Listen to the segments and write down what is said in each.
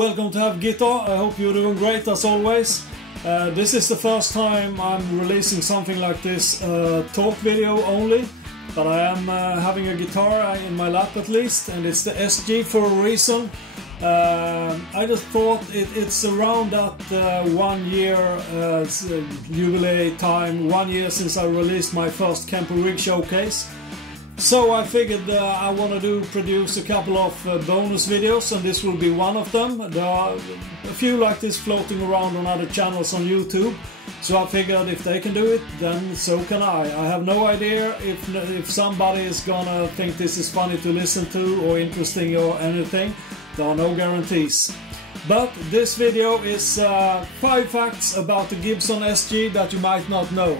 welcome to Have Guitar. I hope you're doing great as always. This is the first time I'm releasing something like this, talk video only. But I am having a guitar in my lap at least, and it's the SG for a reason. I just thought it's around that 1 year jubilee time, 1 year since I released my first Kemper Rig Showcase. So I figured I want to produce a couple of bonus videos, and this will be one of them. There are a few like this floating around on other channels on YouTube. So I figured if they can do it, then so can I. I have no idea if somebody is gonna think this is funny to listen to or interesting or anything. There are no guarantees. But this video is 5 facts about the GIbson SG that you might not know.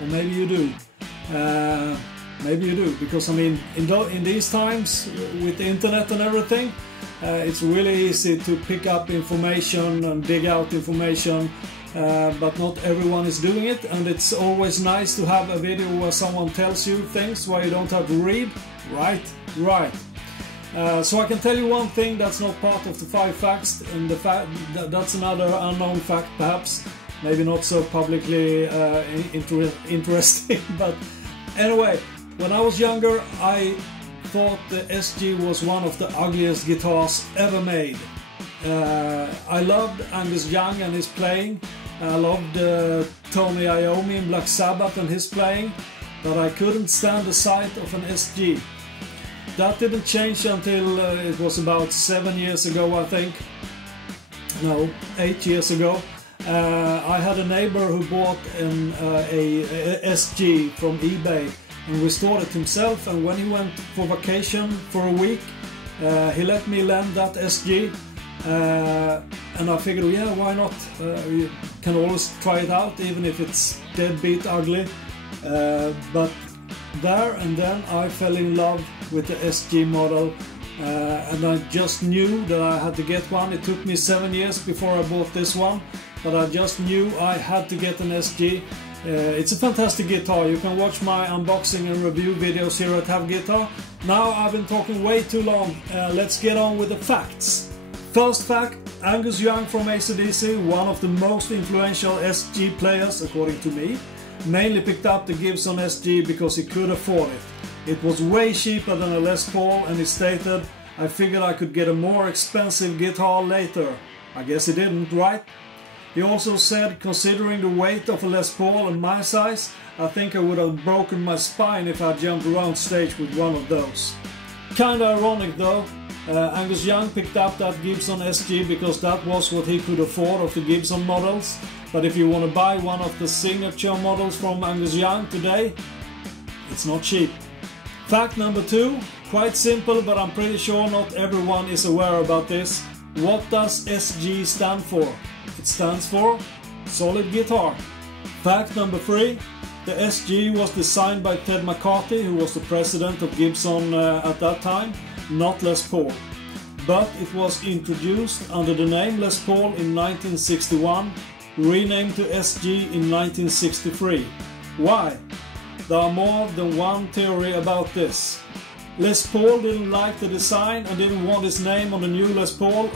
Or maybe you do. Maybe you do, because I mean, in these times with the internet and everything, it's really easy to pick up information and dig out information, but not everyone is doing it, and it's always nice to have a video where someone tells you things where you don't have to read. Right. So I can tell you one thing that's not part of the 5 facts, and that's another unknown fact perhaps, maybe not so publicly interesting, but anyway. When I was younger, I thought the SG was one of the ugliest guitars ever made. I loved Angus Young and his playing. I loved Tony Iommi in Black Sabbath and his playing, but I couldn't stand the sight of an SG. That didn't change until it was about 7 years ago, I think. No, 8 years ago. I had a neighbor who bought a SG from eBay and restored it himself, and when he went for vacation for a week, he let me lend that SG, and I figured, yeah, why not? You can always try it out, even if it's deadbeat ugly. But there and then I fell in love with the SG model, and I just knew that I had to get one. It took me 7 years before I bought this one, but I just knew I had to get an SG. It's a fantastic guitar. You can watch my unboxing and review videos here at Have Guitar. Now I've been talking way too long. Let's get on with the facts. First fact, Angus Young from AC/DC, one of the most influential SG players according to me, mainly picked up the GIbson SG because he could afford it. It was way cheaper than a Les Paul, and he stated, "I figured I could get a more expensive guitar later." I guess he didn't, right? He also said, considering the weight of a Les Paul and my size, I think I would have broken my spine if I jumped around stage with one of those. Kinda ironic though, Angus Young picked up that GIbson SG because that was what he could afford of the GIbson models. But if you want to buy one of the signature models from Angus Young today, it's not cheap. Fact number 2, quite simple, but I'm pretty sure not everyone is aware about this. What does SG stand for? It stands for solid guitar. Fact number 3, the SG was designed by Ted McCarthy, who was the president of Gibson at that time, not Les Paul. But it was introduced under the name Les Paul in 1961, renamed to SG in 1963. Why? There are more than one theory about this. Les Paul didn't like the design and didn't want his name on the new Les Paul,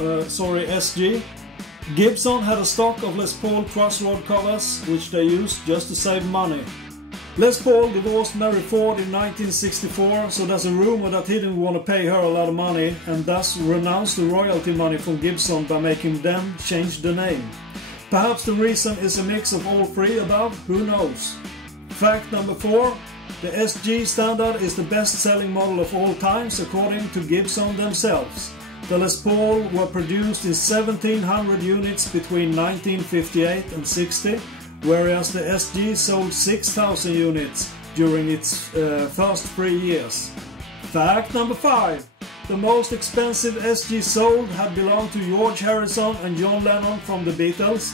SG. Gibson had a stock of Les Paul crossrod covers, which they used just to save money. Les Paul divorced Mary Ford in 1964, so there's a rumor that he didn't want to pay her a lot of money and thus renounced the royalty money from Gibson by making them change the name. Perhaps the reason is a mix of all 3 above, who knows? Fact number 4, the SG Standard is the best-selling model of all times according to Gibson themselves. The Les Paul were produced in 1700 units between 1958 and 60, whereas the SG sold 6,000 units during its first 3 years. Fact number 5, the most expensive SG sold had belonged to George Harrison and John Lennon from the Beatles.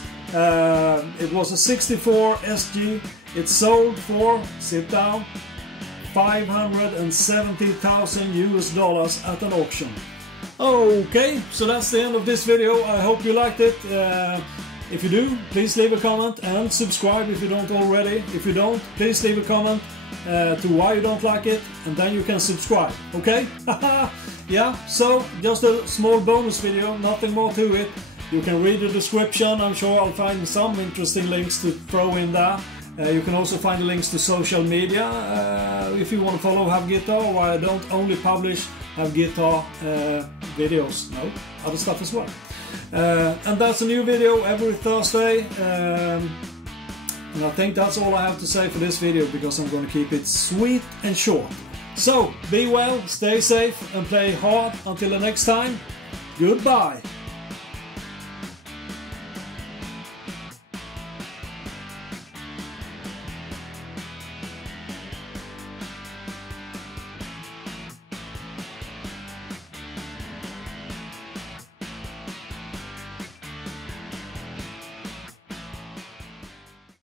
It was a 64 SG. It sold for, sit down, $570,000 US at an auction. Okay, so that's the end of this video. I hope you liked it. If you do, please leave a comment and subscribe if you don't already. If you don't, please leave a comment to why you don't like it, and then you can subscribe, okay? Yeah, so just a small bonus video, nothing more to it. You can read the description, I'm sure I'll find some interesting links to throw in there. You can also find the links to social media if you want to follow Have Guitar, where I don't only publish Have Guitar videos, no, other stuff as well. And that's a new video every Thursday. And I think that's all I have to say for this video, because I'm going to keep it sweet and short. So, be well, stay safe and play hard. Until the next time, goodbye!